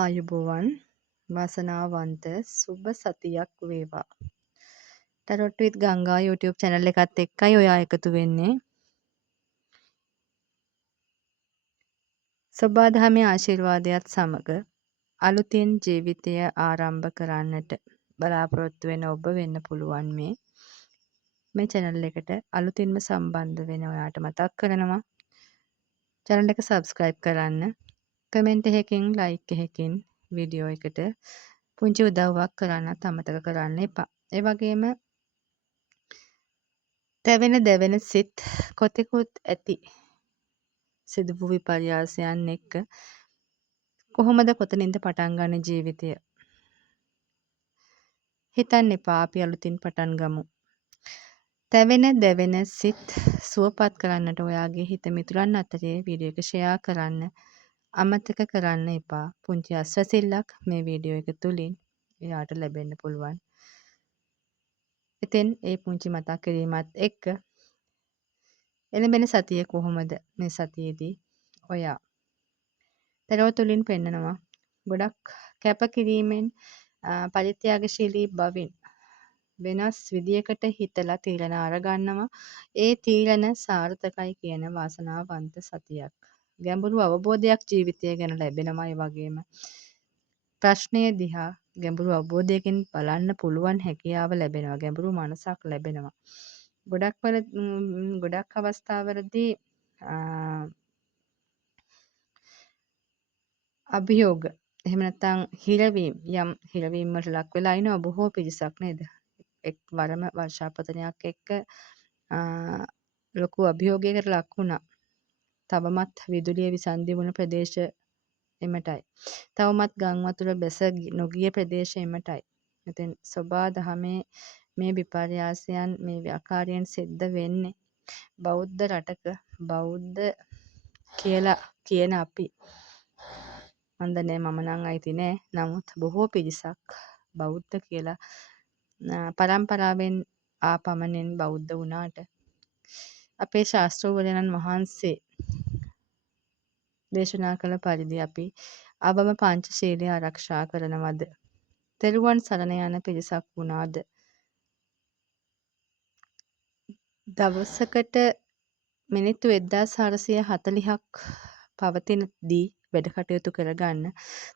ආයුබෝවන් වාසනාවන්ත සුබ සතියක් වේවා. ටරොට් විත් ගංගා YouTube channel එකත් එක්කයි ඔයා එකතු වෙන්නේ. සබාධමේ ආශිර්වාදයත් සමග අලුතින් ජීවිතය ආරම්භ කරන්නට බලාපොරොත්තු වෙන ඔබ වෙන්න පුළුවන් මේ channel එකට අලුතින්ම සම්බන්ධ වෙන ඔයාට මතක් කරනවා. channel එක subscribe කරන්න. කමෙන්ට් එකකින් like එකකින් වීඩියෝ එකට පුංචි උදව්වක් කරන්නත් අමතක කරන්න එපා. ඒ වගේම තැවෙන සිත් කොතෙකුත් ඇති සිදුවූ විපර්යාසයන් එක්ක කොහොමද කොතනින්ද පටන් ගන්න ජීවිතය හිතන්න එපා. අපි අලුතින් පටන් ගමු. තැවෙන සිත් සුවපත් කරන්නට ඔයාගේ හිත මිතුරන් අතරේ වීඩියෝ එක ෂෙයා කරන්න අමතක කරන්න එපා. පුංචි අස්වැසිල්ලක් මේ වීඩියෝ එක තුලින් එයාට ලැබෙන්න පුළුවන්. ඉතින් ඒ පුංචි මතක් කිරීමත් එක්ක එළඹෙන සතිය කොහොමද මේ සතියේදී ඔයා තරව තුලින් පෙන්නනවා ගොඩක් කැපකිරීමෙන් පරිත්‍යාගශීලී බවින් වෙනස් විදියකට හිතලා තීරණ අරගන්නවා. ඒ තීරණ සාර්ථකයි කියන වාසනාවන්ත සතියක්. ගැඹුරු අවබෝධයක් ජීවිතය ගැන ලැබෙනවා. ඒ වගේම ප්‍රශ්නය දිහා ගැඹුරු අවබෝධයකින් බලන්න පුළුවන් හැකියාව ලැබෙනවා. ගැඹුරු මනසක් ලැබෙනවා. ගොඩක් අවස්ථාවලදී අභියෝග එහෙම නැත්නම් හිරවීම් යම් හිරවීම් වලට ලක් වෙලා ඉනවා බොහෝ පිරිසක් නේද? එක්වරම වර්ෂාපතනයක් එක්ක ලොකු අභියෝගයකට ලක් වුණා. තවමත් විදුලිය විසන්ධි වුණ ප්‍රදේශ එමටයි. තවමත් ගම් වතුර බැස නොගිය ප්‍රදේශ එමටයි. ඉතින් සබා දහමේ මේ විපර්යාසයන් මේ ආකාරයෙන් සිද්ධ වෙන්නේ බෞද්ධ රටක බෞද්ධ කියලා කියන අපි මන්දනේ මම නම් අයිති නෑ. නමුත් බොහෝ පිරිසක් බෞද්ධ කියලා පරම්පරාවෙන් ආපමණෙන් බෞද්ධ වුණාට අපේ ශාස්ත්‍රවරයන් වහන්සේ දේශනා කළ පරිදි අපි අවම පංචශීලය ආරක්ෂා කරනවද? තෙරුවන් සරණ යන පිරිසක් වුණාද? දවසකට මිනිත්තු 1440ක් පවතින දී වැඩ කටයුතු කරගන්න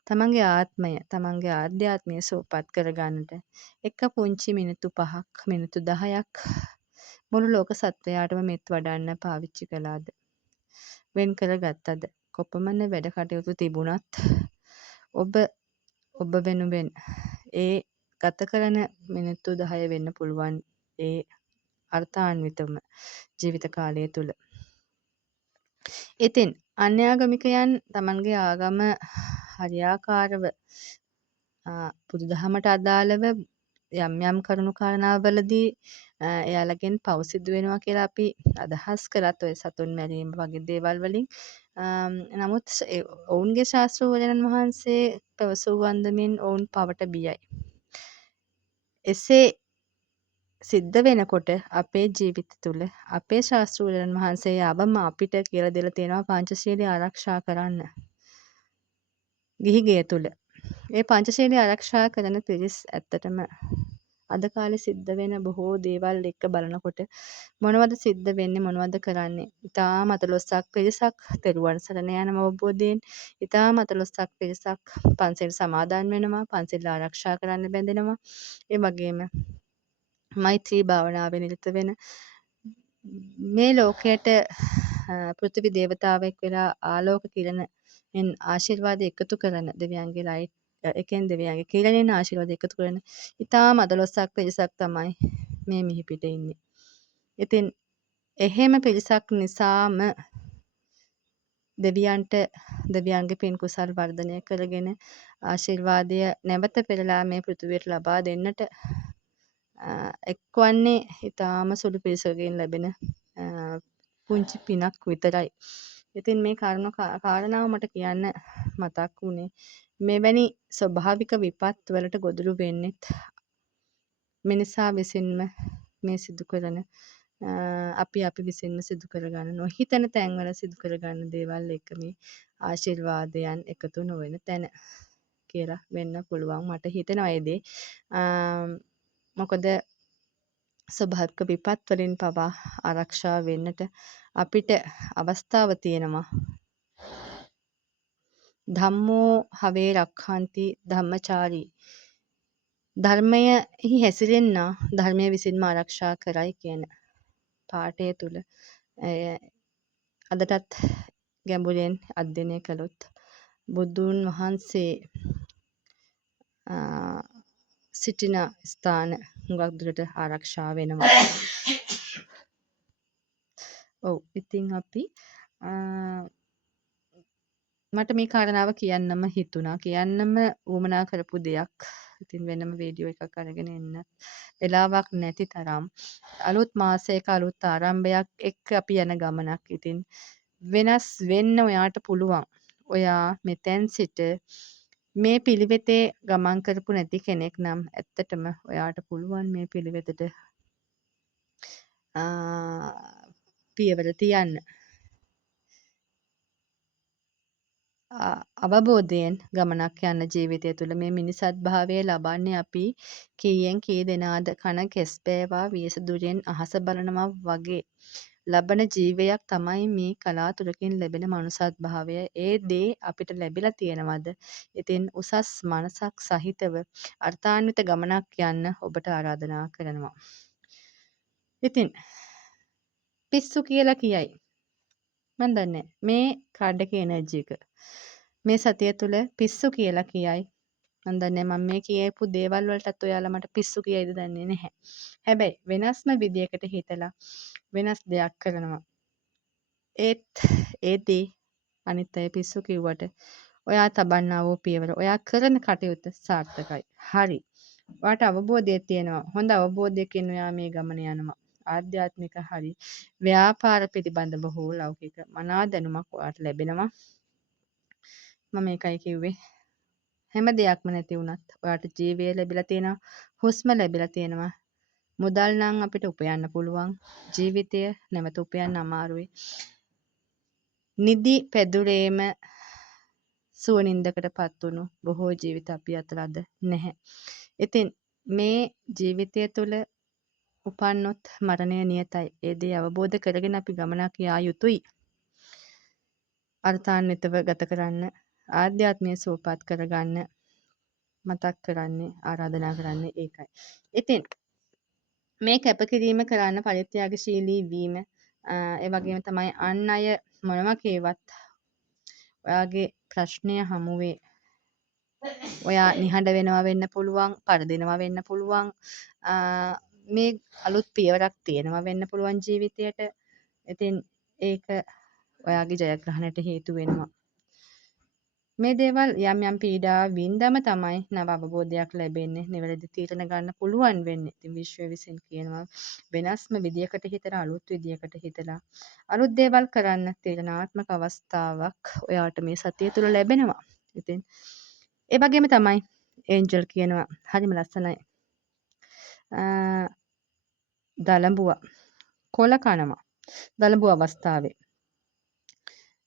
තමන්ගේ ආත්මය තමන්ගේ ආධ්‍යාත්මය සුවපත් කරගන්නට එක පුංචි මිනිත්තු 5ක් මිනිත්තු 10ක් මුළු ලෝක සත්වයාටම මෙත් වඩන්න පාවිච්චි කළාද? වෙන් කරගත්තද? කොපමණ වැඩ කටයුතු තිබුණත් ඔබ වෙනුවෙන් ඒ ගත කරන මිනිත්තු 10 වෙන්න පුළුවන් ඒ අර්ථාන්විතම ජීවිත කාලය තුල. ඉතින් අන්‍යාගමිකයන් තමන්ගේ ආගම හරියාකාරව බුදුදහමට අදාළව යම් කරුණු කාරණාවලදී එයාලගෙන් පව් සිදු වෙනවා කියලා අපි අදහස් කරත් ඔය සතුන් මැරීම වගේ දේවල් වලින් නමුත් ඔවුන්ගේ ශාස්ත්‍රවරයන් වහන්සේ පැවසූ අන්දමින් ඔවුන් පවට බියයි. එසේ සිද්ධ වෙනකොට අපේ ජීවිත තුළ අපේ ශාස්ත්‍රවරයන් වහන්සේ අවම අපිට කියලා දෙලා තියෙනවා පංචශීලය ආරක්ෂා කරන්න. ගිහි තුළ ඒ පංචශීලය ආරක්ෂා කරන පිරිස් ඇත්තටම අද කාලේ සිද්ධ වෙන බොහෝ දේවල් එක්ක බලනකොට මොනවද සිද්ධ වෙන්නේ මොනවද කරන්නේ? ඉතාම අතලොස්සක් පිරිසක් තෙරුවන් සරණ යන අවබෝධයෙන් ඉතාම අතලොස්සක් පිරිසක් පන්සල් සමාදන් වෙනවා, පන්සල් ආරක්ෂා කරන්න බැඳෙනවා. ඒ වගේම මෛත්‍රී භාවනාවේ නිරත වෙන මේ ලෝකයට පෘථිවි දේවතාවෙක් වෙලා ආලෝක කිරණෙන් ආශිර්වාද එකතු කරන දෙවියන්ගේ ලයිට් එකෙන් දෙවියන්ගේ කිරණෙන් ආශිර්වාද එකතු කරන ඉතාම අතලොස්සක් පිරිසක් තමයි මේ මිහිපිට ඉන්නේ. ඉතින් එහෙම පිරිසක් නිසාම දෙවියන්ගේ පින් කුසල් වර්ධනය කරගෙන ආශිර්වාදය නැවත පෙරලා මේ පෘථිවියට ලබා දෙන්නට එක්වන්නේ ඉතාම සුළු පිරිසකින් ලැබෙන පුංචි පිනක් විතරයි. ඉතින් මේ කාරණාව මට කියන්න මතක් වුණේ මෙවැනි ස්වභාවික විපත් වලට ගොදුරු වෙන්නෙත් මිනිසා විසින්ම මේ සිදු කරන අපි විසින්ම සිදු කරගන්න නොහිතන තැන්වල සිදු කරගන්න දේවල් එක මේ ආශිර්වාදයන් එකතු නොවන තැන. කියලා වෙන්න පුළුවන්. මට හිතෙනවා ඒ දේ. මොකද ස්වභාවික විපත් වලින් පවා ආරක්ෂා වෙන්නට අපිට අවස්ථාව තියෙනවා. ධම්මෝ හවේ රක්ඛන්ති ධම්මචාරී. ධර්මයෙහි හැසිරෙන්නා ධර්මය විසින්ම ආරක්ෂා කරයි කියන පාඨය තුල අදටත් ගැඹුරෙන් අධ්‍යයනය කළොත් බුදුන් වහන්සේ සිටින ස්ථාන හුඟක් දුරට ආරක්ෂා වෙනවා. ඔව් ඉතින් අපි මට මේ කාරණාව කියන්නම හිතුණා. කියන්නම උවමනා කරපු දෙයක්. ඉතින් වෙනම වීඩියෝ එකක් අරගෙන එන්න වෙලාවක් නැති තරම් අලුත් මාසයක අලුත් ආරම්භයක් එක්ක අපි යන ගමනක්. ඉතින් වෙනස් වෙන්න ඔයාට පුළුවන්. ඔයා මෙතෙන් සිට මේ පිළිවෙතේ ගමන් කරපු නැති කෙනෙක් නම් ඇත්තටම ඔයාට පුළුවන් මේ පිළිවෙතට පියවර තියන්න. අවබෝධයෙන් ගමනක් යන ජීවිතය තුළ මේ මිනිසත් භාවය ලබන්නේ අපි කීයෙන් කී දෙනාද කන කෙස් බෑවා වියසදුරෙන් අහස බලනවා වගේ ලබන ජීවයක් තමයි මේ කලාතුරකින් ලැබෙන මනුසත් භාවය. ඒ දේ අපිට ලැබිලා තියෙනවද? ඉතින් උසස් මනසක් සහිතව අර්ථාන්විත ගමනක් යන්න ඔබට ආරාධනා කරනවා. ඉතින් පිස්සු කියලා කියයි. මන් දන්නේ මේ කාඩ් එකේ එනර්ජි එක. මේ සතිය තුළ පිස්සු කියලා කියයි. මන් දන්නේ මම මේ කියපු දේවල් වලටත් ඔයාලා මට පිස්සු කියයිද දන්නේ නැහැ. හැබැයි වෙනස්ම විදියකට හිතලා වෙනස් දෙයක් කරනවා. ඒදී අනිත් අය පිස්සු කිව්වට ඔයා තබන්නා වූ පියවර ඔයා කරන කටයුත්ත සාර්ථකයි. හරි. ඔයාට අවබෝධය තියෙනවා. හොඳ අවබෝධයකින් ඔයා මේ ගමන යනවා. ආධ්‍යාත්මික හරි ව්‍යාපාර පිළිබඳව හෝ ලෞකික මනා දැනුමක් ඔයාට ලැබෙනවා. මම ඒකයි කිව්වේ. හැම දෙයක්ම නැති වුණත් ඔයාට ජීවය ලැබිලා තියෙනවා. හුස්ම ලැබිලා තියෙනවා. මුදල් නම් අපිට උපයන්න පුළුවන්. ජීවිතය නැවත උපයන්න අමාරුයි. නිදි පැදුරේම සුවනින්දකටපත් වුණු බොහෝ ජීවිත අපි අතර අද නැහැ. ඉතින් මේ ජීවිතය තුළ උපන්නොත් මරණය නියතයි. ඒ දේ අවබෝධ කරගෙන අපි ගමනක් යා යුතුයි. අර්ථාන්විතව ගත කරන්න, ආධ්‍යාත්මය සුවපත් කරගන්න මතක් කරන්නේ ආරාධනා කරන්නේ ඒකයි. ඉතින් මේ කැපකිරීම කරන්න පරිත්‍යාගශීලී වීම ඒ වගේම තමයි අන් අය මොනවා කීවත් ඔයාගේ ප්‍රශ්නය හමුවේ ඔයා නිහඬ වෙනවා වෙන්න පුළුවන්, පරදිනවා වෙන්න පුළුවන්. මේ අලුත් පියවරක් තියෙනවා වෙන්න පුළුවන් ජීවිතයට. ඉතින් ඒක ඔයාගේ ජයග්‍රහණයට හේතු වෙනවා. මේ දේවල් යම් යම් පීඩා වින්දම තමයි නව අවබෝධයක් ලැබෙන්නේ. නිවැරදි තීරණ ගන්න පුළුවන් වෙන්නේ. ඉතින් විශ්වය විසින් කියනවා වෙනස්ම විදියකට හිතලා අලුත් විදියකට හිතලා අලුත් දේවල් කරන්න තීරණාත්මක අවස්ථාවක් ඔයාට මේ සතිය තුළ ලැබෙනවා. ඉතින් ඒ වගේම තමයි ඒන්ජල් කියනවා හරිම ලස්සනයි. දලඹුවා කොල කනවා. දලඹුව අවස්ථාවේ.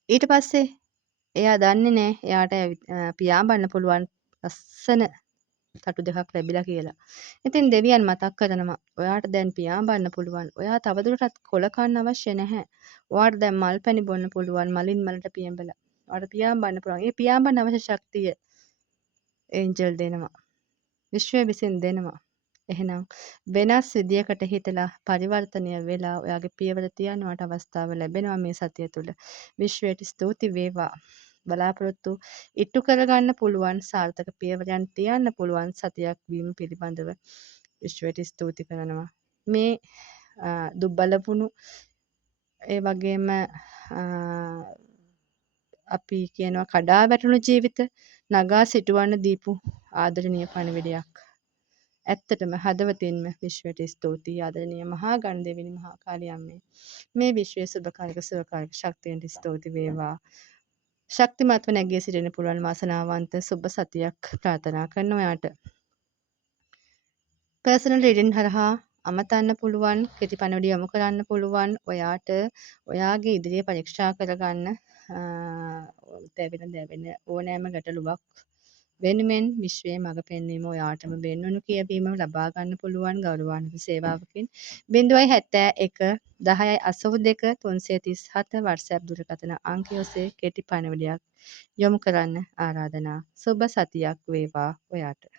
ඊට පස්සේ එයා දන්නේ නෑ එයාට පියාඹන්න පුළුවන් ලස්සන තටු දෙකක් ලැබිලා කියලා. ඉතින් දෙවියන් මතක් කරනවා ඔයාට දැන් පියාඹන්න පුළුවන්. ඔයා තවදුරටත් කොල කන්න අවශ්‍ය නැහැ. ඔයාට දැන් මල් පැණි බොන්න පුළුවන්. මලින් මලට පියඹලා. ඔයාට පියාඹන්න පුළුවන්. ඒ පියාඹන්න අවශ්‍ය ශක්තිය ඒන්ජල් දෙනවා. විශ්වය විසින් දෙනවා. එහෙනම් වෙනස් විදියකට හිතලා පරිවර්තනය වෙලා ඔයාගේ පියවර තියන්නට අවස්ථාව ලැබෙනවා මේ සතිය තුළ. විශ්වයට ස්තුති වේවා. බලාපොරොත්තු ඉටු කරගන්න පුළුවන් සාර්ථක පියවරයන් තියන්න පුළුවන් සතියක් වීම පිළිබඳව විශ්වයට ස්තුති කරනවා. මේ දුබ්බල වුණු ඒ වගේම අපි කියනවා කඩා වැටුණු ජීවිත නගා සිටුවන්න දීපු ආදරණීය පණිවිඩයක්. ඇත්තටම හදවතින්ම විශ්වයට ස්තුතියි ආදරණීය මහා ගණ්ඩේවිනි මහා කාලියම්මේ. මේ විශ්වයේ සුභකාලික සුවකාලික ශක්තියට ස්තුති වේවා. ශක්තිමත්ව නැගී සිටින්න පුළුවන් වාසනාවන්ත සුබ සතියක් ප්‍රාර්ථනා කරන ඔයාට. පර්සනල් රීඩින් හරහා අමතන්න පුළුවන්, කෙටි පණිවිඩ යොමු කරන්න පුළුවන් ඔයාට ඔයාගේ ඉදිරියේ පරීක්ෂා කරගන්න දැවෙන ඕනෑම ගැටලුවක් වෙනුවෙන් විශ්වයේ මඟ පෙන්වීම ඔයාටම වෙන්නුණු කියවීම ලබා ගන්න පුළුවන් ගෞරවාන්විත සේවාවකින් 071 10 82 337 WhatsApp දුරකථන අංකය ඔස්සේ කෙටි පණිවිඩයක් යොමු කරන්න ආරාධනා. සුබ සතියක් වේවා ඔයාට.